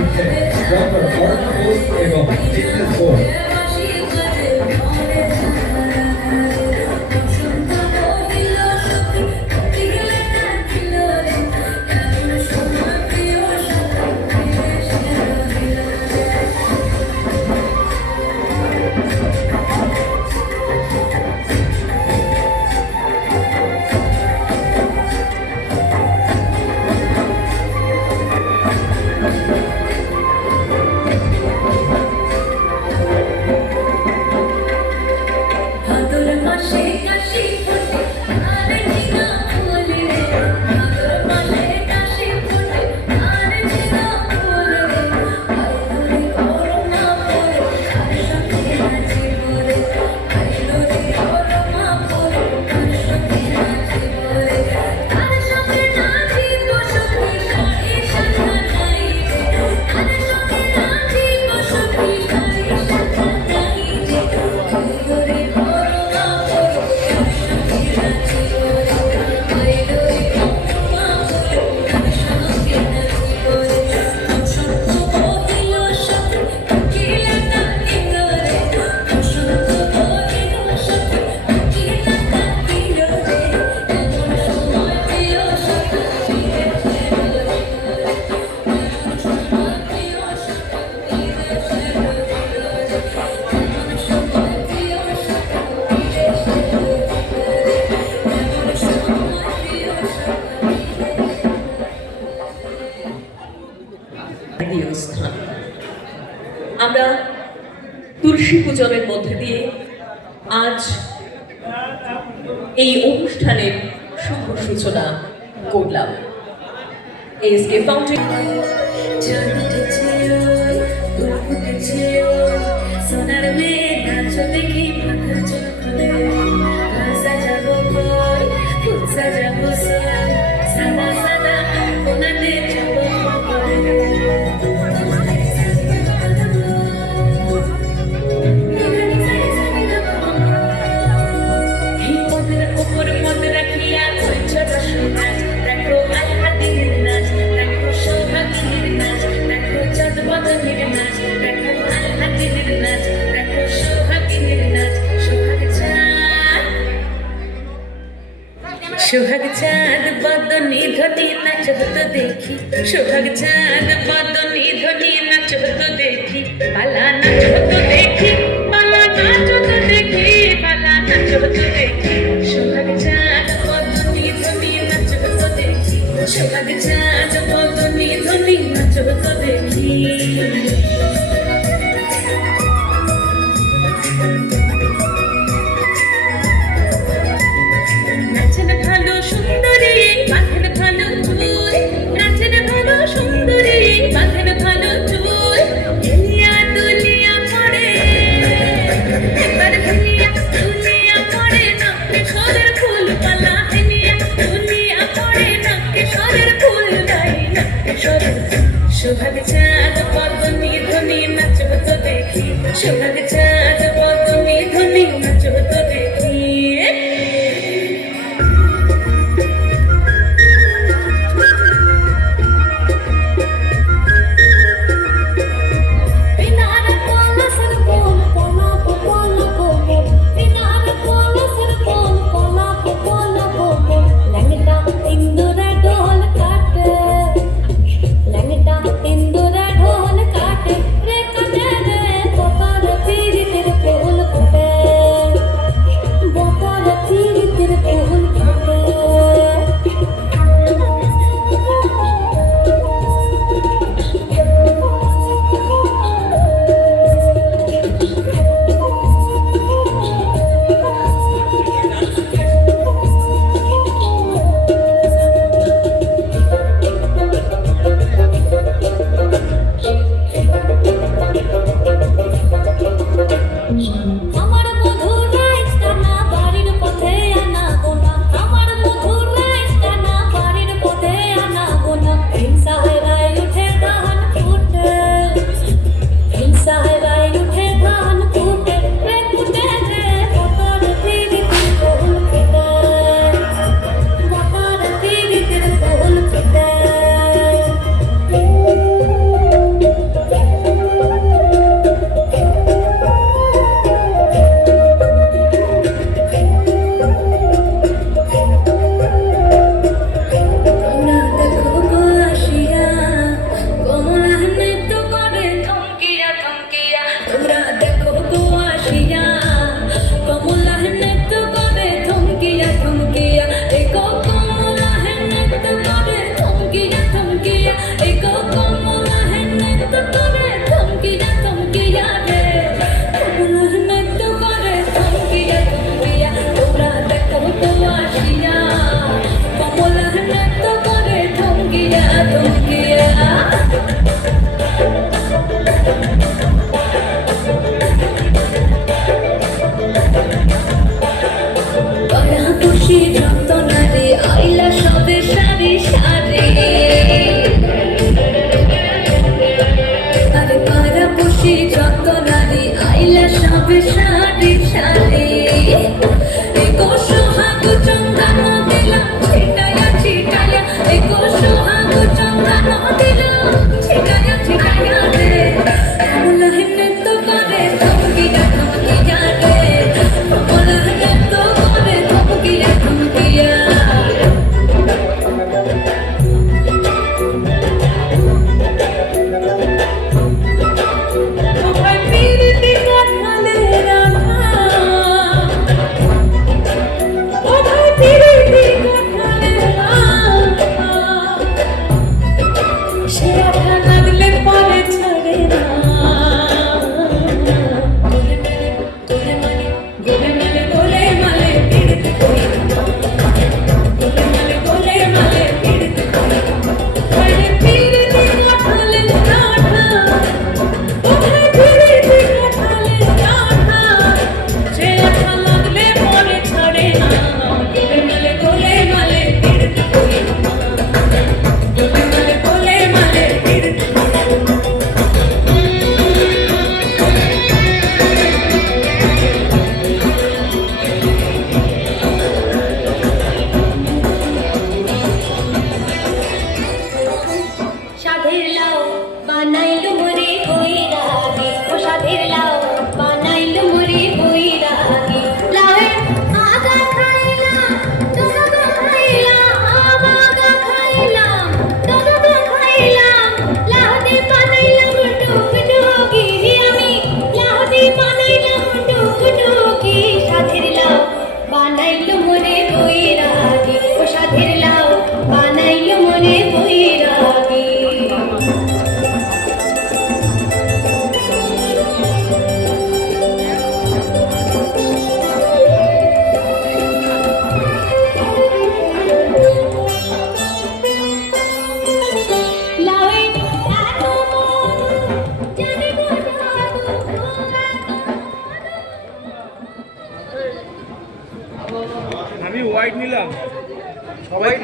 শিখছেন ডক্টর অর্ণব ঘোষ এবং জিতেশ ঘোষ। আমরা তুলসী পূজনের মধ্যে দিয়ে আজ এই অনুষ্ঠানের শুভ সূচনা করলাম। এসকে ফাউন্টেন সোনার মেয়ে নাচ দেখি মাথার চোখ খুলে সাজাবো বই ফুল সাজাবো সাদা সাদা কোনাতে যাবো সোহাগ চাঁদ বদনি ধনি নাচ হতো দেখি, সোহাগ চাঁদ বদনি ধনি নাচ হতো দেখি, পালা নাচ হতো দেখি, পালা নাচ হতো দেখি, পালা নাচ হতো দেখি, সোহাগ চাঁদ বদনি ধনি নাচ হতো দেখি, সোহাগ চাঁদ বদনি ধনি নাচ হতো দেখি। সোহাগ চাঁদ বদনি ধনি নাচ হতো দেখি, সোহাগ চাঁদ বদনি ধনি নাচ হতো দেখি। দেখেছি যত নারী আইলা সবে সারি সারি এগো সোহাগ চন্দন দিলাম ছিটায়া ছিটায়া এগো সোহাগ চন্দন দিলাম ছিটায়া ছিটায়া রে কমলা হেনে তো করে থমকিয়া থমকিয়া রে কমলা হেনে তো করে থমকিয়া থমকিয়া সাধের লাউ বানাইলো মরে বৈরাগী ও সাধের লাউ বানাইলো মরে বৈরাগী লাউয়ের আগা খাইলাম ডগা খাইলাম আগা খাইলাম ডগা খাইলাম লাউ দিয়ে বানাইলাম ডুগডুগি আমি লাউ দিয়ে বানাইলাম ডুগডুগি সাধের লাউ বানাইলো মরে বৈরাগী ও সাধের লাউ বানাইলো মরে বৈরাগী আমি হোয়াইট নিলাম সবাই